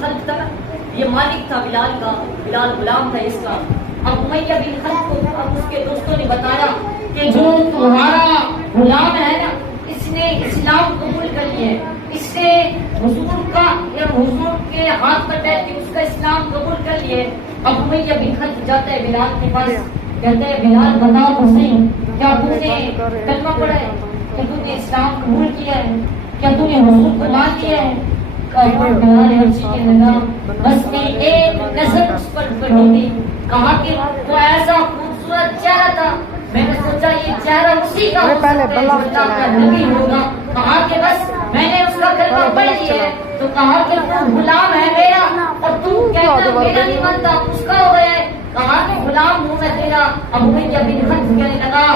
خلف تھا، یہ مالک تھا بلال کا، بلال غلام تھا اس کا۔ اب امیہ بن خلف کو اب اس کے دوستوں نے بتایا کہ جو تمہارا غلام ہے نا، اس نے اسلام قبول کر لیا ہے، اس نے حضور کا یا حضور کے ہاتھ پر بیٹھ کے اس کا اسلام قبول کر لیا ہے۔ اب امیہ بن خلف جاتا ہے بلال کے پاس، کہتا ہے بلال بتاؤ تو صحیح، کیا تم نے کلمہ پڑھا ہے، کیا تم نے اسلام قبول کیا ہے، کیا تم نے حضور کو مان لیا ہے؟ بلال عرضی کے لگا بس میری ایک نظر اس پر پڑی گئی، کہا کہ وہ ایسا خوبصورت چہرہ تھا، میں نے سوچا یہ چہرہ اسی کا ہو سکتا ہے جو اللہ کا نبی ہوگا۔ کہا کہ بس میں نے اس کا کلمہ پڑھ لیا ہے، تو کہا کہ تو غلام ہے میرا اور تو کہتا میرا نہیں مانتا، اس کا ہو گیا ہے۔ کہا کہ غلام ہوں میں تیرا۔ اب امیہ بن خلف کہنے لگا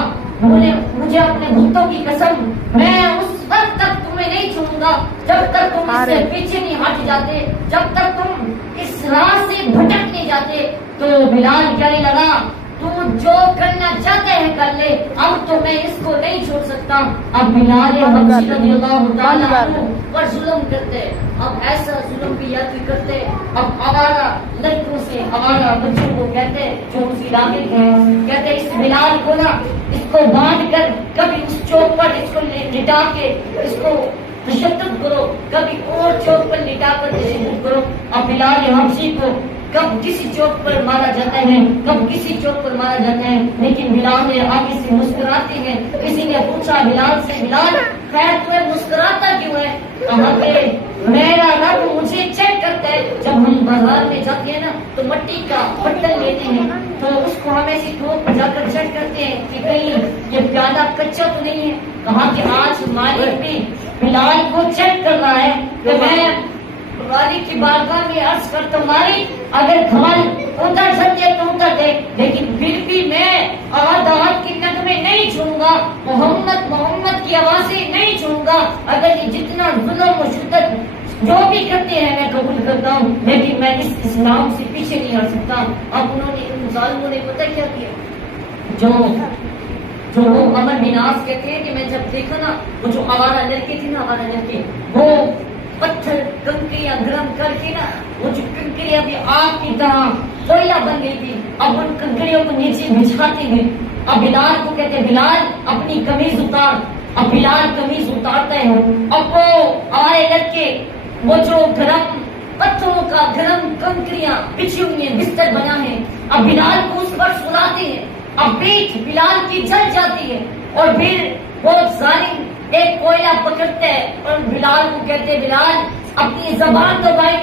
مجھے اپنے بتوں کی قسم، میں اس وقت تک تمہیں نہیں چھوڑوں گا جب تک تم اس سے پیچھے نہیں ہٹ جاتے، جب تک تم اس راہ سے بھٹک نہیں جاتے۔ تو بلال کہنے لگا تو جو کرنا چاہتے ہیں کر لے، اب تو میں اس کو نہیں چھوڑ سکتا۔ اب بلال حبشی رضی اللہ تعالیٰ عنہ پر ظلم کرتے، اب ایسا ظلم بھی یاد کرتے، اب آوارہ لڑکوں سے آوارہ بچوں کو کہتے جو اسی علاقے کے ہیں، کہتے اس بلال کو نا اس کو باندھ کر کبھی اس چوک پر اس کو لٹا کے اس کو تشدد کرو، کبھی اور چوک پر لٹا کر تشدد کرو۔ اب بلال حبشی کو کب کسی چوک پر مارا جاتا ہے، کب کسی چوک پر مارا جاتا ہے، لیکن بلال نے آگے سے مسکراتے ہیں۔ کسی نے پوچھا بلال سے بلال خیر تمہیں مسکراتا کیوں ہے؟ کہا کہ میرا رب مجھے چیک کرتا ہے، جب ہم بازار میں جاتے ہیں نا تو مٹی کا برتن لیتے ہیں تو اس کو ہم ایسی ٹوک پر جا کر چیک کرتے ہیں کہ کہیں یہ پیالہ کچا تو نہیں ہے۔ کہا کہ آج مالک بھی بلال کو چیک کر رہا ہے کہ میں مالک کی بارگاہ میں عرض کرتا ہوں مالک اگر گھر اتر سکتے تو اتر دے، لیکن پھر بھی میں آداب کی نغمے نہیں چھوڑوں گا، محمد محمد کی آوازیں نہیں چھوڑوں گا، اگر یہ جتنا ظلم و شدت جو بھی کرتے ہیں میں قبول کرتا ہوں، لیکن میں اس اسلام سے پیچھے نہیں ہٹ سکتا۔ اب انہوں نے ان ظالموں نے پتہ کیا کیا، جو وہ امر بن عاص کہتے ہیں کہ میں جب دیکھا نا وہ جو آوارہ لڑکے تھے نا، آوارہ لڑکے وہ پتھر کنکریاں گرم کر کے نا وہ جو کنکریاں بھی آگ کی طرح کوئلہ بن گئی تھی، اب ان کنکریوں کو نیچے بچھاتے ہیں۔ اب بلال کو کہتے ہیں بلال اپنی قمیض اتار۔ اب بلال قمیض اتارتا ہے، اب وہ آئے لڑکے وہ جو گرم پتھروں کا گرم کنکریاں بچھی ہوئی ہیں، بستر بنا ہے، اب بلال کو اس پر سلاتے ہیں، اب پیٹھ بلال کی جل جاتی ہے، اور پھر وہ ظالم ایک کوئلہ پکڑتا ہے اور بلال کو کہتے بلال اپنی زبان تو بائی